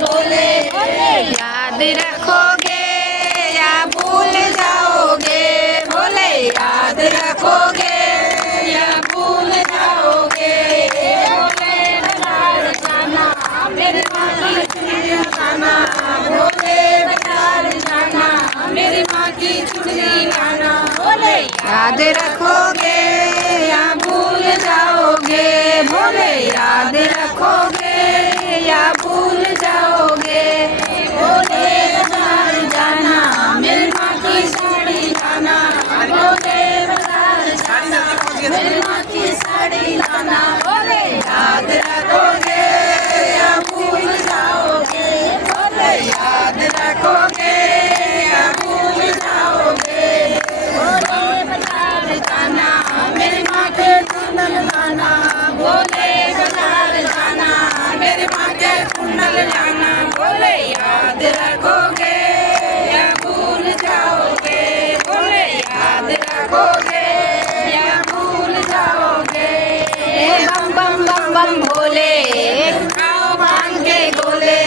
बोले याद रखोगे या भूल जाओगे, बोले याद रखोगे या भूल जाओगे। बोले बाजार जाना मेरी माँ की चुड़िया लाना, बोले बाजार जाना मेरी माँ की चुड़िया लाना। बोले याद रखोगे या भूल जाओगे, बोले याद रखोगे या भूल जाओगे। बोले बाजार जाना मेरी माँ की साड़ी लाना, बोले बाजार जाना मेरी माँ की साड़ी लाना। बोले याद रखोगे या भूल जाओगे, बोले याद रखोगे या भूल जाओगे। बोले बाजार जाना मेरी माँ के कुंडल लाना, बोले बाजार जाना मेरी माँ के कुंडल लाना। बोले याद रखोगे या भूल जाओगे, बोले याद रखोगे या भूल जाओगे। बम बम बम बम भोले खाओ भांग के गोले,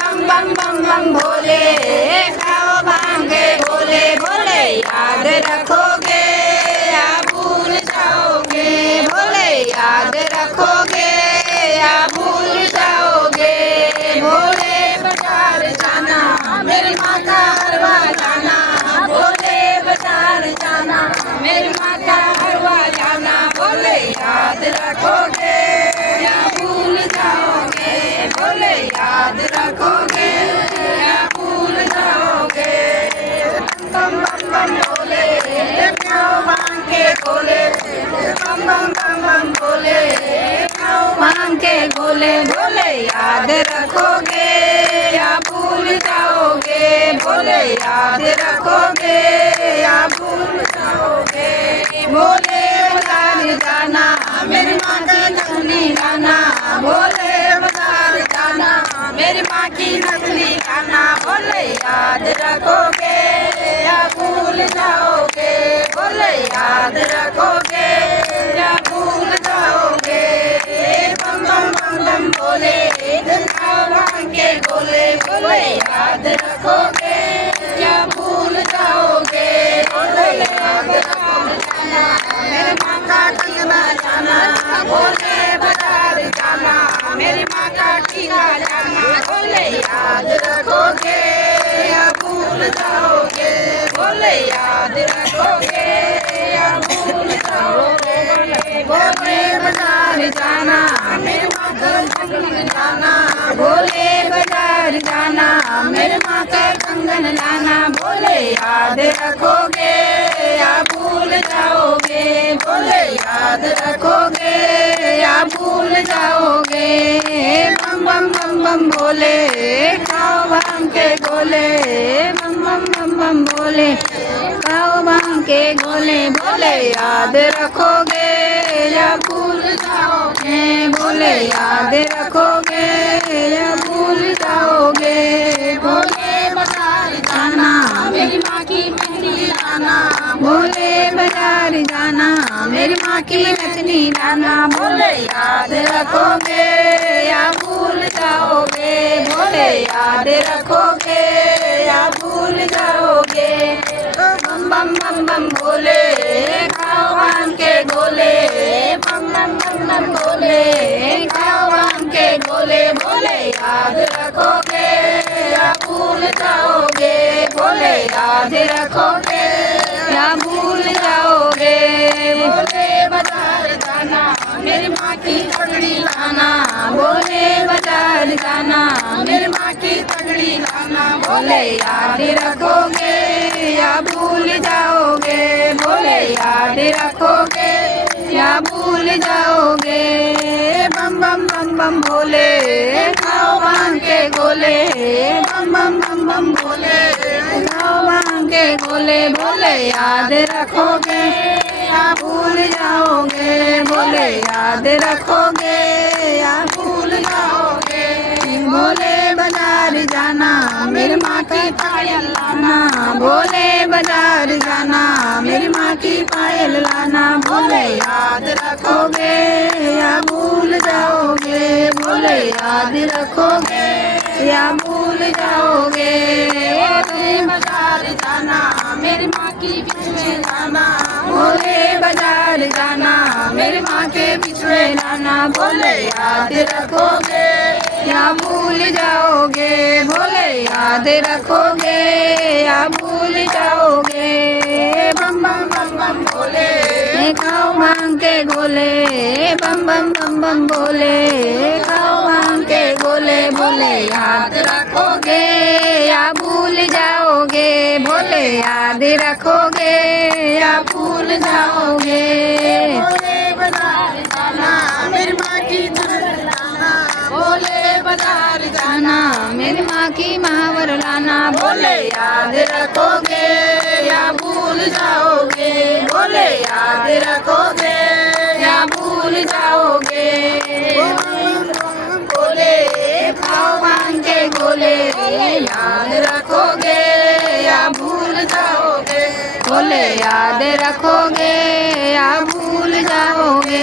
बम बम बम बम भोले खाओ भांग के गोले। बोले याद रखोगे या भूल जाओगे, बोले याद रखोगे या भूल जाओगे। बोले बाजार जाना मेरी माँ का हलवा लाना, बोले बाजार जाना मेरी माँ का हलवा लाना। बोले याद रखोगे या भूल जाओगे, बोले याद रखोगे या भूल जाओगे। बम बम बम बोले खाओ भांग के गोले, बम बम बम बम बोले खाओ भांग के गोले। बोले याद रखोगे या भूल जाओगे, बोले याद रखोगे या भूल जाओगे। बोले बाजार जाना मेरी माँ की नकली लाना, बोले बाजार जाना मेरी माँ की नकली लाना। बोले याद रखोगे या भूल जाओगे, बोले याद रखोगे या भूल जाओगे। बम बम बम बम बोले खाओ भांग के गोले, बोले याद रखोगे या भूल जाओगे। बोले याद रखोगे मेरी माँ का टीका जाना, बोले बाजार जाना मेरी माँ का टीका जाना। बोले याद रखोगे या भूल जाओगे, बोले याद रखोगे या भूल जाओगे। बोले बाजार जाना मेरी माँ का कंगन लाना, बोले बाजार जाना मेरी माँ का कंगन लाना। बोले याद रखोगे या भूल जाओगे, बोले याद रखोगे या भूल जाओगे। बम बम बम बम बोले खाओ भांग के गोले, बम बम बम बम बोले खाओ भांग के गोले। बोले याद रखोगे या भूल जाओगे, बोले याद रखोगे या भूल जाओगे। बोले बाजार जाना मेरी माँ की मेहंदी लाना, बोले बाजार जाना मेरी माँ की नचनी लाना। बोले याद रखोगे या भूल जाओगे, बोले याद रखोगे या भूल जाओगे। बम बम बम बम बोले खाओ भांग के गोले, बम बम बम बम बोले खाओ भांग के गोले। बोले याद रखोगे या भूल जाओगे, बोले याद रखोगे या भूल जाओगे। बोले बाजार जाना मेरी माँ की पगड़ी लाना, बोले बाजार जाना मेरी माँ की पगड़ी लाना। बोले याद रखोगे या भूल जाओगे, बोले याद रखोगे या भूल जाओगे। बम बम बम बम बोले खाओ भांग के गोले, बम बम बम बम बोले खाओ भांग के गोले। बोले याद रखोगे या भूल जाओगे, बोले याद रखोगे या भूल जाओगे। बोले बाजार जाना मेरी माँ की पायल लाना, बोले बाजार जाना मेरी माँ की पायल लाना। बोले याद रखोगे या भूल जाओगे, बोले याद रखोगे या भूल जाओगे। भोले बाजार जाना मेरी माँ की बिछड़े लाना, भोले बाजार जाना मेरी माँ के बिछड़े लाना। भोले याद रखोगे या भूल जाओगे, भोले याद रखोगे या भूल जाओगे। बम बम बम बम भोले खाओ भांग के गोले, बम बम बम बम भोले खाओ भांग के गोले। भोले याद रखोगे या भूल जाओगे, भोले याद रखोगे या भूल जाओगे। भोले बाजार जाना मेरी माँ की महावर लाना, भोले बाजार जाना मेरी माँ की महावर लाना। भोले याद रखोगे या भूल जाओगे, भोले याद रखोगे या भूल जाओगे। भोले खाओ भांग के गोले, याद रखोगे या भूल जाओगे, भोले याद रखोगे या भूल जाओगे।